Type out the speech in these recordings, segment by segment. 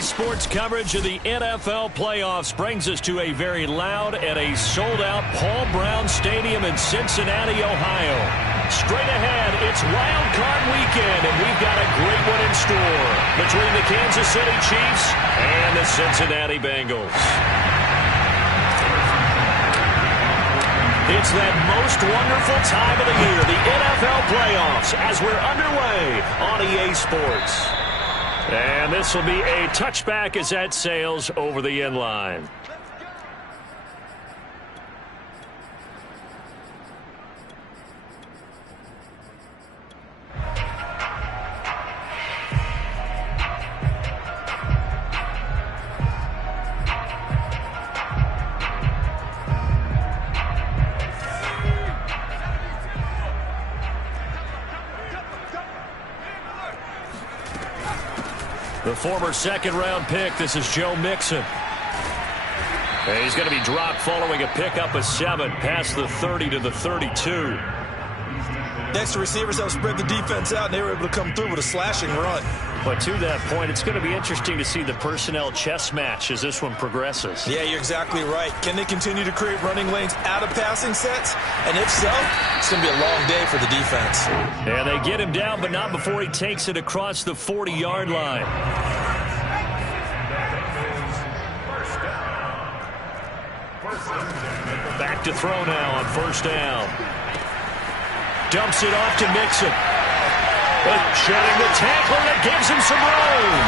Today's sports coverage of the NFL playoffs brings us to a very loud and a sold-out Paul Brown Stadium in Cincinnati, Ohio. Straight ahead, it's wildcard weekend, and we've got a great one in store between the Kansas City Chiefs and the Cincinnati Bengals. It's that most wonderful time of the year, the NFL playoffs, as we're underway on EA Sports. And this will be a touchback as that sails over the end line. The former second-round pick, this is Joe Mixon. And he's going to be dropped following a pickup of 7 past the 30 to the 32. Next, the receivers helped spread the defense out, and they were able to come through with a slashing run. But to that point, it's going to be interesting to see the personnel chess match as this one progresses. Yeah, you're exactly right. Can they continue to create running lanes out of passing sets? And if so, it's going to be a long day for the defense. And they get him down, but not before he takes it across the 40-yard line. Back to throw now on first down. Dumps it off to Mixon. But shedding the tackler that gives him some room.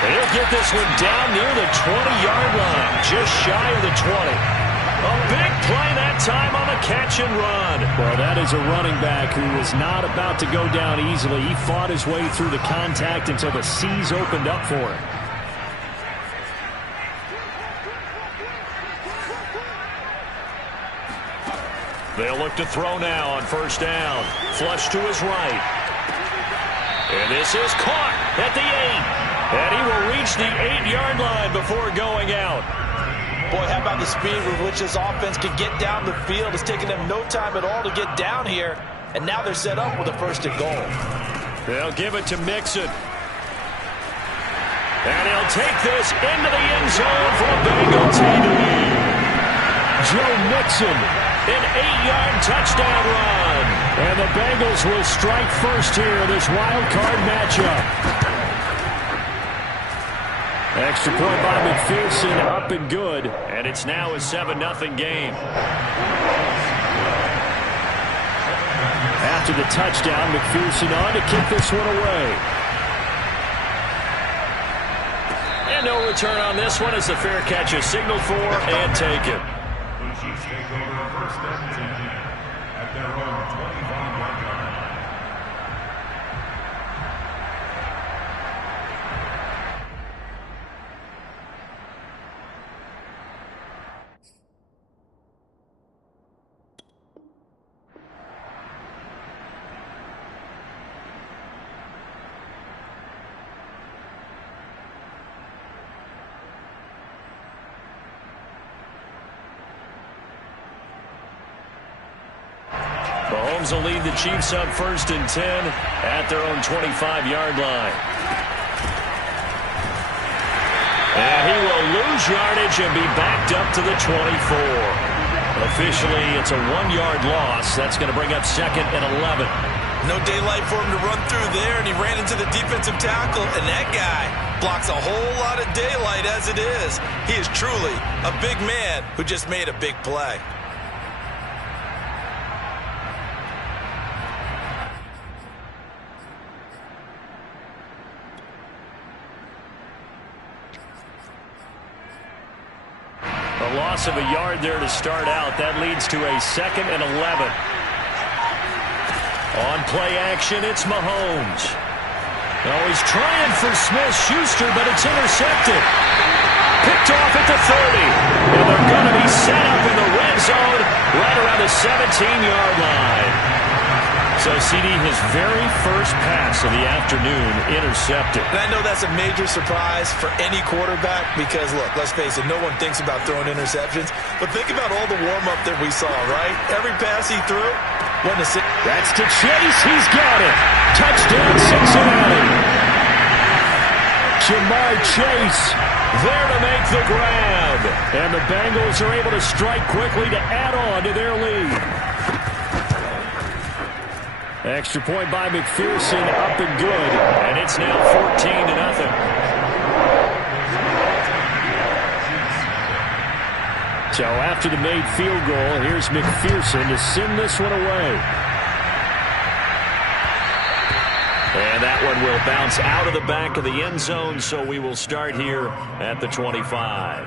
He'll get this one down near the 20-yard line, just shy of the 20. A big play that time on the catch and run. Well, that is a running back who was not about to go down easily. He fought his way through the contact until the seas opened up for him. They'll look to throw now on first down. Flush to his right. And this is caught at the 8. And he will reach the 8-yard line before going out. Boy, how about the speed with which this offense can get down the field? It's taken them no time at all to get down here. And now they're set up with a first and goal. They'll give it to Mixon. And he'll take this into the end zone for a Bengal TD. Joe Mixon. An 8-yard touchdown run. And the Bengals will strike first here in this wild card matchup. Extra point by McPherson, up and good. And it's now a 7-0 game. After the touchdown, McPherson on to kick this one away. And no return on this one as the fair catch is signaled for and taken. At their own 25-yard line. Mahomes will lead the Chiefs up first and 10 at their own 25-yard line. And he will lose yardage and be backed up to the 24. Officially, it's a 1-yard loss. That's going to bring up second and 11. No daylight for him to run through there, and he ran into the defensive tackle, and that guy blocks a whole lot of daylight as it is. He is truly a big man who just made a big play. A loss of a yard there to start out. That leads to a second and 11. On play action, it's Mahomes. Oh, he's trying for Smith-Schuster, but it's intercepted. Picked off at the 30. And they're going to be set up in the red zone right around the 17-yard line. So, CD, his very first pass of the afternoon intercepted. And I know that's a major surprise for any quarterback because, look, let's face it, no one thinks about throwing interceptions. But think about all the warm-up that we saw, right? Every pass he threw went to six. That's to Chase. He's got it. Touchdown, Cincinnati. Jamar Chase there to make the grab. And the Bengals are able to strike quickly to add on to their lead. Extra point by McPherson, up and good. And it's now 14-0. So after the made field goal, here's McPherson to send this one away. And that one will bounce out of the back of the end zone, so we will start here at the 25.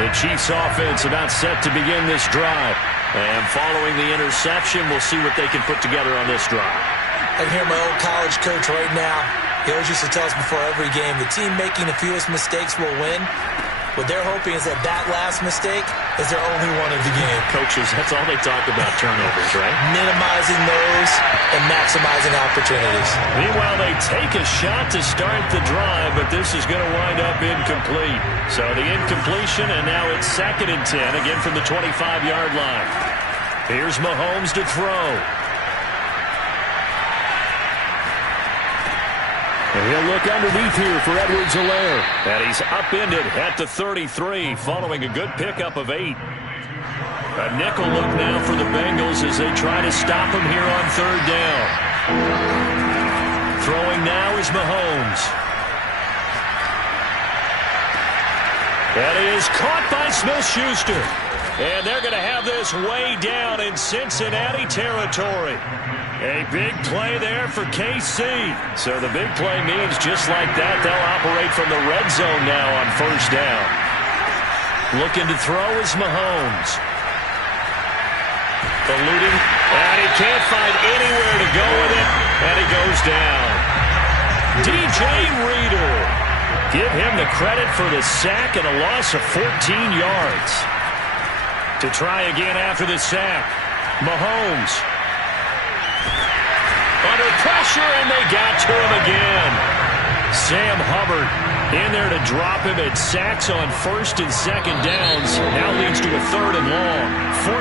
The Chiefs offense about set to begin this drive. And following the interception, we'll see what they can put together on this drive. I can hear my old college coach right now. He always used to tell us before every game, the team making the fewest mistakes will win. What they're hoping is that last mistake is their only one of the game. Coaches, that's all they talk about, turnovers, right? Minimizing those and maximizing opportunities. Meanwhile, they take a shot to start the drive, but this is going to wind up incomplete. So the incompletion, and now it's 2nd and 10, again from the 25-yard line. Here's Mahomes to throw. And he'll look underneath here for Edwards-Helaire. And he's upended at the 33 following a good pickup of 8. A nickel look now for the Bengals as they try to stop him here on 3rd down. Throwing now is Mahomes. That is caught by Smith-Schuster. And they're going to have this way down in Cincinnati territory. A big play there for KC. So the big play means just like that, they'll operate from the red zone now on 1st down. Looking to throw is Mahomes. Eluding, and he can't find anywhere to go with it, and he goes down. DJ Reader. Give him the credit for the sack and a loss of 14 yards. To try again after the sack, Mahomes. Under pressure, and they got to him again. Sam Hubbard in there to drop him at sacks on 1st and 2nd downs. Now leads to a 3rd and long.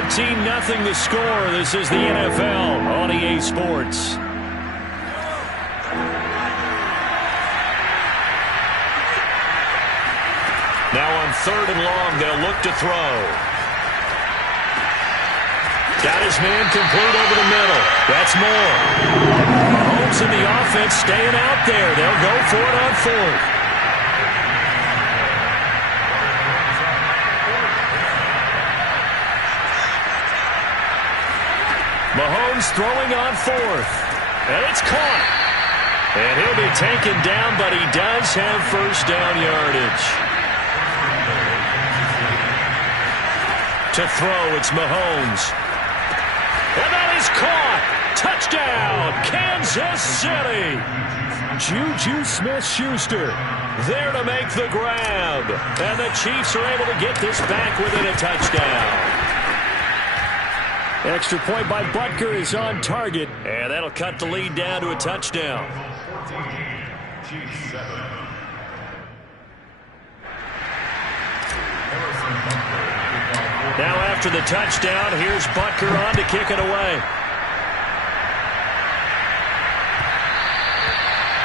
14-0 the score. This is the NFL on EA Sports. Now on 3rd and long, they'll look to throw. Got his man complete over the middle. That's more. Mahomes and the offense staying out there. They'll go for it on 4th. Mahomes throwing on 4th. And it's caught. And he'll be taken down, but he does have 1st down yardage. To throw, it's Mahomes. And that is caught. Touchdown, Kansas City. Juju Smith-Schuster there to make the grab. And the Chiefs are able to get this back within a touchdown. Extra point by Butker is on target. And that'll cut the lead down to a touchdown. Now after the touchdown, here's Butker on to kick it away.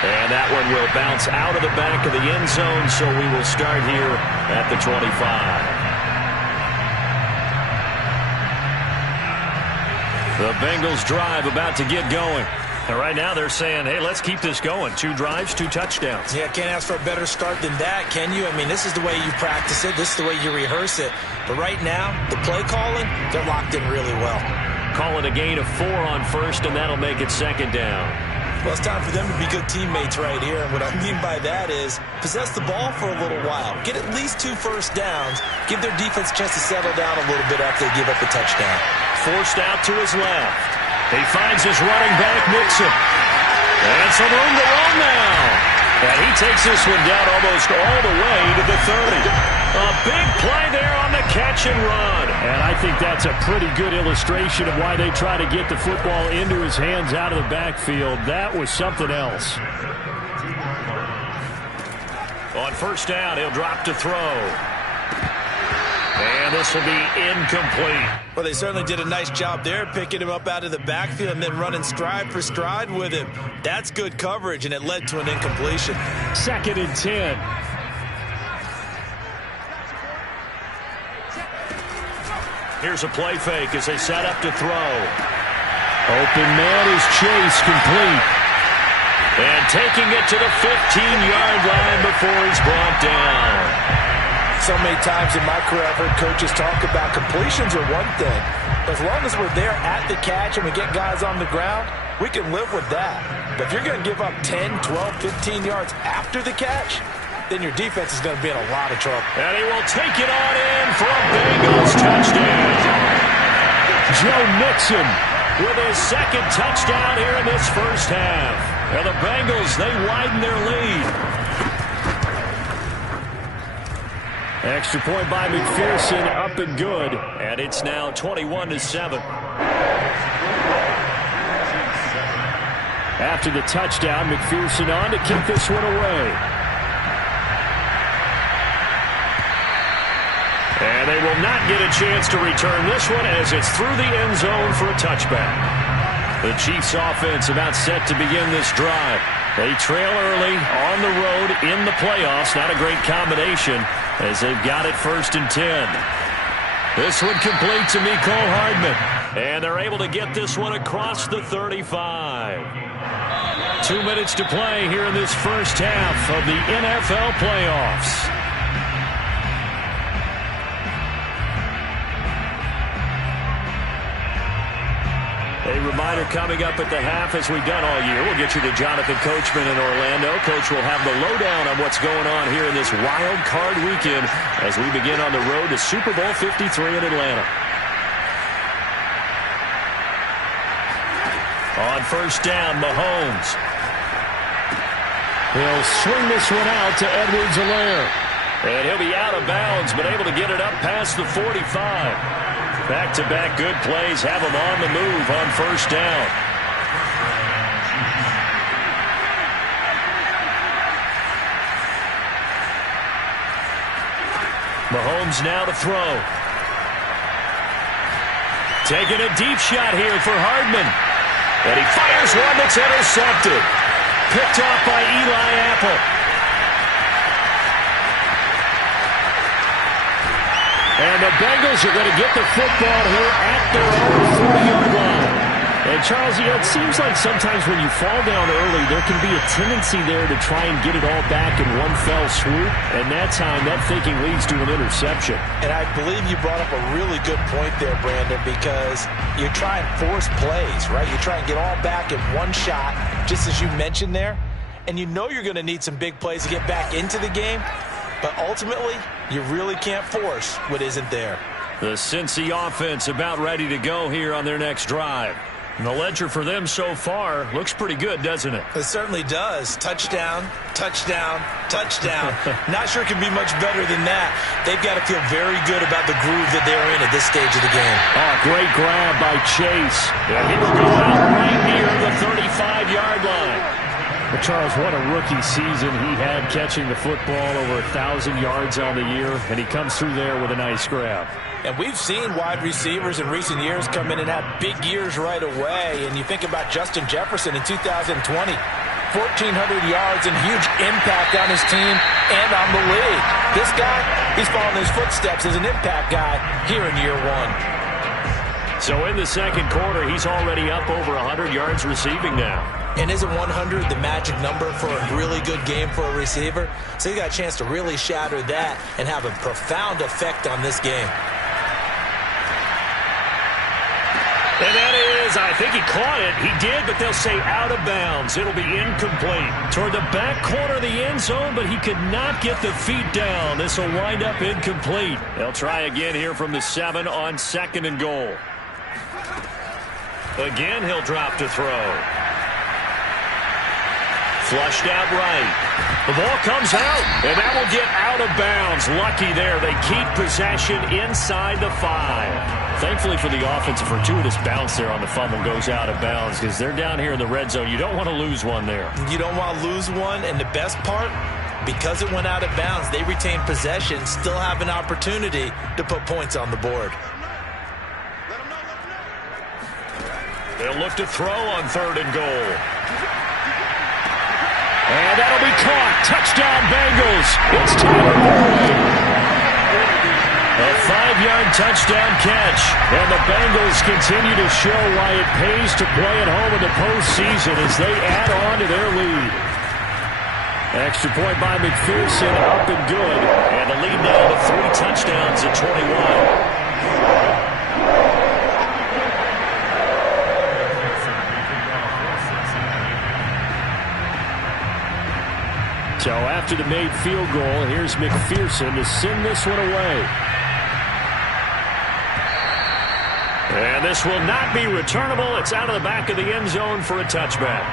And that one will bounce out of the back of the end zone, so we will start here at the 25. The Bengals drive about to get going. And right now they're saying, hey, let's keep this going. 2 drives, 2 touchdowns. Yeah, can't ask for a better start than that, can you? I mean, this is the way you practice it. This is the way you rehearse it. But right now, the play calling, they're locked in really well. Calling a gain of 4 on 1st, and that'll make it 2nd down. Well, it's time for them to be good teammates right here. And what I mean by that is possess the ball for a little while. Get at least 2 first downs. Give their defense a chance to settle down a little bit after they give up a touchdown. Forced out to his left. He finds his running back, Mixon. And some room to run now. And he takes this one down almost all the way to the 30. A big play there on the catch and run. And I think that's a pretty good illustration of why they try to get the football into his hands out of the backfield. That was something else. On 1st down, he'll drop to throw. And this will be incomplete. Well, they certainly did a nice job there, picking him up out of the backfield and then running stride for stride with him. That's good coverage, and it led to an incompletion. 2nd and 10. Here's a play fake as they set up to throw. Open man is Chase, complete. And taking it to the 15-yard line before he's brought down. So many times in my career I've heard coaches talk about completions are one thing. But as long as we're there at the catch and we get guys on the ground, we can live with that. But if you're going to give up 10, 12, 15 yards after the catch, then your defense is going to be in a lot of trouble. And he will take it on in for a Bengals touchdown. Joe Mixon with his 2nd touchdown here in this first half. And the Bengals, they widen their lead. Extra point by McPherson, up and good. And it's now 21-7. After the touchdown, McPherson on to kick this one away. And they will not get a chance to return this one as it's through the end zone for a touchback. The Chiefs offense about set to begin this drive. They trail early on the road in the playoffs. Not a great combination as they've got it 1st and 10. This one complete to Mecole Hardman. And they're able to get this one across the 35. 2 minutes to play here in this first half of the NFL playoffs. A reminder coming up at the half, as we've done all year. We'll get you to Jonathan Coachman in Orlando. Coach will have the lowdown on what's going on here in this wild card weekend as we begin on the road to Super Bowl 53 in Atlanta. On 1st down, Mahomes. He'll swing this one out to Edwards-Helaire. And he'll be out of bounds, but able to get it up past the 45. Back-to-back good plays have him on the move on 1st down. Mahomes now to throw. Taking a deep shot here for Hardman. And he fires one that's intercepted. Picked off by Eli Apple. And the Bengals are going to get the football here at their own 40-yard line. And, Charles, you know, it seems like sometimes when you fall down early, there can be a tendency there to try and get it all back in one fell swoop. And that time, that thinking leads to an interception. And I believe you brought up a really good point there, Brandon, because you try and force plays, right? You try and get all back in one shot, just as you mentioned there. And you know you're going to need some big plays to get back into the game. But ultimately, you really can't force what isn't there. The Cincy offense about ready to go here on their next drive. And the ledger for them so far looks pretty good, doesn't it? It certainly does. Touchdown, touchdown, touchdown. Not sure it can be much better than that. They've got to feel very good about the groove that they're in at this stage of the game. Oh, great grab by Chase. And he will go out right near the 35-yard line. But Charles, what a rookie season he had, catching the football over 1,000 yards on the year, and he comes through there with a nice grab. And we've seen wide receivers in recent years come in and have big years right away. And you think about Justin Jefferson in 2020, 1,400 yards and huge impact on his team and on the league. This guy, he's following his footsteps as an impact guy here in year one. So in the second quarter, he's already up over 100 yards receiving now. And isn't 100 the magic number for a really good game for a receiver? So he got a chance to really shatter that and have a profound effect on this game. And that is, I think he caught it. He did, but they'll say out of bounds. It'll be incomplete. Toward the back corner of the end zone, but he could not get the feet down. This will wind up incomplete. They'll try again here from the 7 on 2nd and goal. Again, he'll drop to throw. Flushed out right. The ball comes out, and that will get out of bounds. Lucky there. They keep possession inside the 5. Thankfully for the offense, a fortuitous bounce there on the fumble goes out of bounds because they're down here in the red zone. You don't want to lose one there. You don't want to lose one, and the best part, Because it went out of bounds, they retained possession, still have an opportunity to put points on the board. They'll look to throw on 3rd and goal. And that'll be caught. Touchdown, Bengals. It's Tyler Boyd. A 5-yard touchdown catch. And the Bengals continue to show why it pays to play at home in the postseason as they add on to their lead. Extra point by McPherson, up and good. And the lead now to 3 touchdowns at 21. So after the made field goal, here's McPherson to send this one away. And this will not be returnable. It's out of the back of the end zone for a touchback.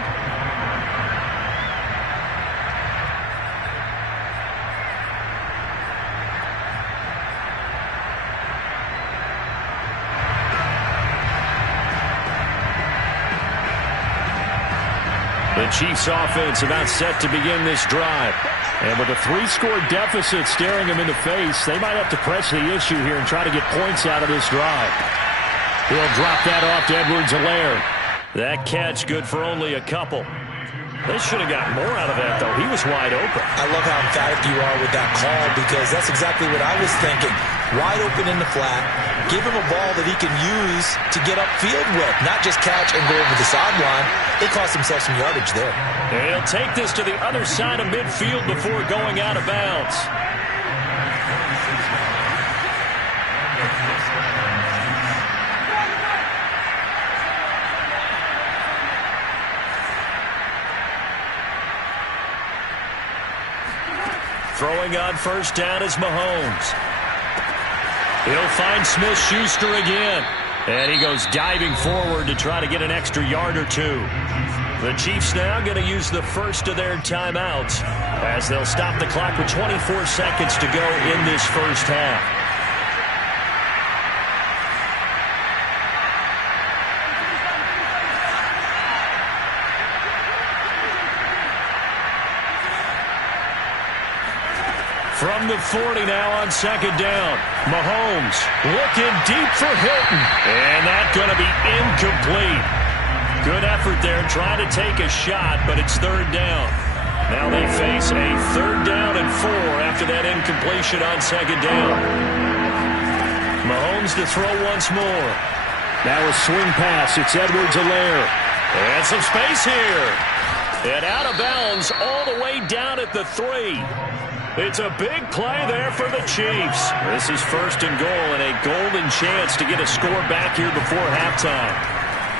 The Chiefs offense about set to begin this drive. And with a 3-score deficit staring them in the face, they might have to press the issue here and try to get points out of this drive. He'll drop that off to Edwards-Helaire. That catch good for only a couple. They should have gotten more out of that, though. He was wide open. I love how emphatic you are with that call because that's exactly what I was thinking. Wide open in the flat. Give him a ball that he can use to get upfield with, not just catch and go over the sideline. They cost themselves some yardage there. And he'll take this to the other side of midfield before going out of bounds. Throwing on 1st down is Mahomes. He'll find Smith-Schuster again. And he goes diving forward to try to get an extra yard or 2. The Chiefs now going to use the first of their timeouts as they'll stop the clock with 24 seconds to go in this first half. From the 40 now on 2nd down. Mahomes looking deep for Hilton. And that's going to be incomplete. Good effort there trying to take a shot, but it's 3rd down. Now they face a 3rd down and 4 after that incompletion on 2nd down. Mahomes to throw once more. Now a swing pass. It's Edwards-Helaire. And some space here. And out of bounds all the way down at the 3. It's a big play there for the Chiefs. This is 1st and goal and a golden chance to get a score back here before halftime.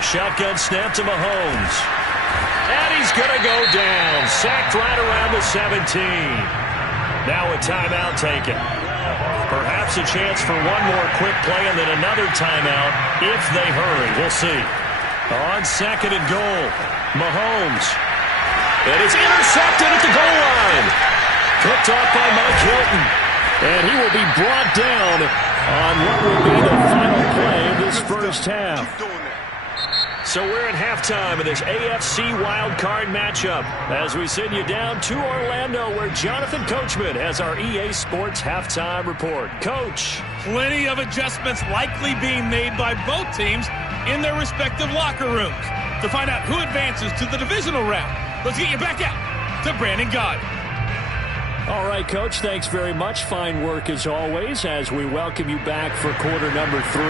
Shotgun snap to Mahomes. And he's going to go down. Sacked right around the 17. Now a timeout taken. Perhaps a chance for one more quick play and then another timeout if they hurry. We'll see. On 2nd and goal, Mahomes. And it's intercepted at the goal line. Picked off by Mike Hilton. And he will be brought down on what will be the final play of this first half. So we're at halftime of this AFC wildcard matchup as we send you down to Orlando where Jonathan Coachman has our EA Sports halftime report. Coach. Plenty of adjustments likely being made by both teams in their respective locker rooms. To find out who advances to the divisional round, let's get you back out to Brandon Gaudin. All right, Coach, thanks very much. Fine work as always as we welcome you back for quarter number 3.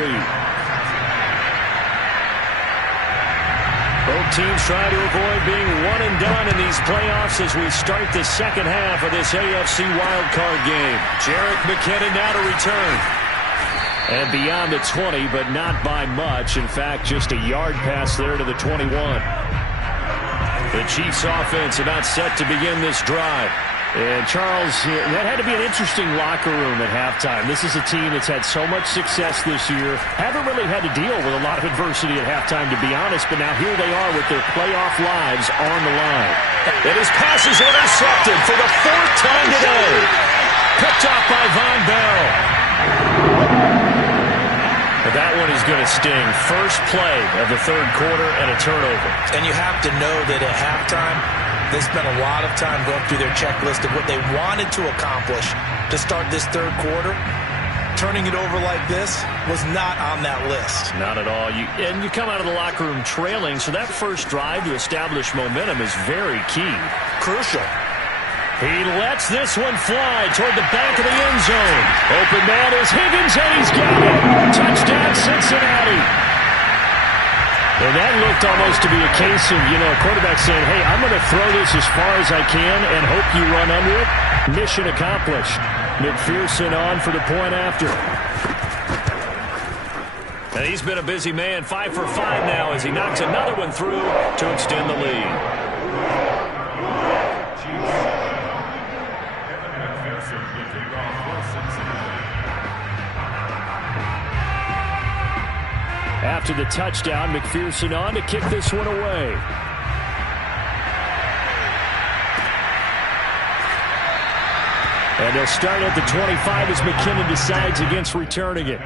Both teams try to avoid being one and done in these playoffs as we start the second half of this AFC wildcard game. Jerick McKinnon now to return. And beyond the 20, but not by much. In fact, just a yard pass there to the 21. The Chiefs offense about set to begin this drive. And, Charles, that had to be an interesting locker room at halftime. This is a team that's had so much success this year. Haven't really had to deal with a lot of adversity at halftime, to be honest. But now here they are with their playoff lives on the line. And his pass is intercepted for the 4th time today. Picked off by Von Bell. But that one is going to sting. First play of the 3rd quarter and a turnover. And you have to know that at halftime, They spent a lot of time going through their checklist of what they wanted to accomplish to start this third quarter. Turning it over like this was not on that list. Not at all. And you come out of the locker room trailing, so that first drive to establish momentum is very key. Crucial. He lets this one fly toward the back of the end zone. Open man is Higgins, and he's got it. Touchdown, Cincinnati. And that looked almost to be a case of, a quarterback saying, hey, I'm going to throw this as far as I can and hope you run under it. Mission accomplished. McPherson on for the point after. And he's been a busy man, 5 for 5 now as he knocks another one through to extend the lead. After the touchdown, McPherson on to kick this one away. And they'll start at the 25 as McKinnon decides against returning it.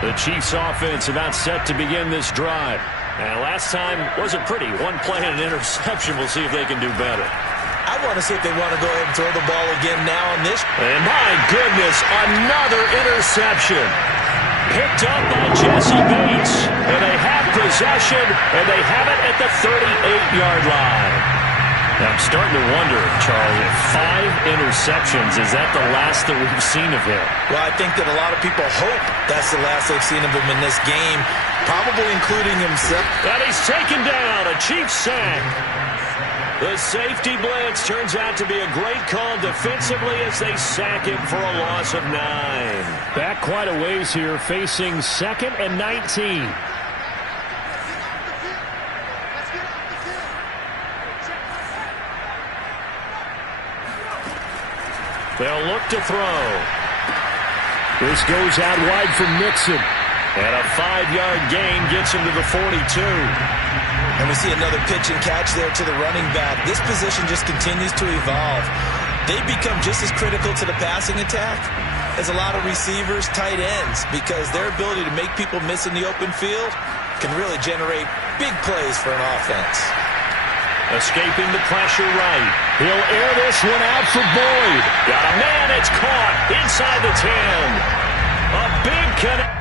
The Chiefs offense about set to begin this drive. And last time wasn't pretty. One play and an interception. We'll see if they can do better. I want to see if they want to go ahead and throw the ball again now on this. And my goodness, another interception. Picked up by Jesse Bates. And they have possession, and they have it at the 38-yard line. Now, I'm starting to wonder, Charles, if 5 interceptions, is that the last that we've seen of him? Well, I think that a lot of people hope that's the last they've seen of him in this game, probably including himself. And he's taken down, a Chiefs sack. The safety blitz turns out to be a great call defensively as they sack him for a loss of 9. Back quite a ways here, facing 2nd and 19. They'll look to throw. This goes out wide from Mixon. And a 5-yard gain gets him to the 42. And we see another pitch and catch there to the running back. This position just continues to evolve. They become just as critical to the passing attack as a lot of receivers, tight ends, because their ability to make people miss in the open field can really generate big plays for an offense. Escaping the pressure right. He'll air this one out for Boyd. Got a man, it's caught inside the 10. A big connect.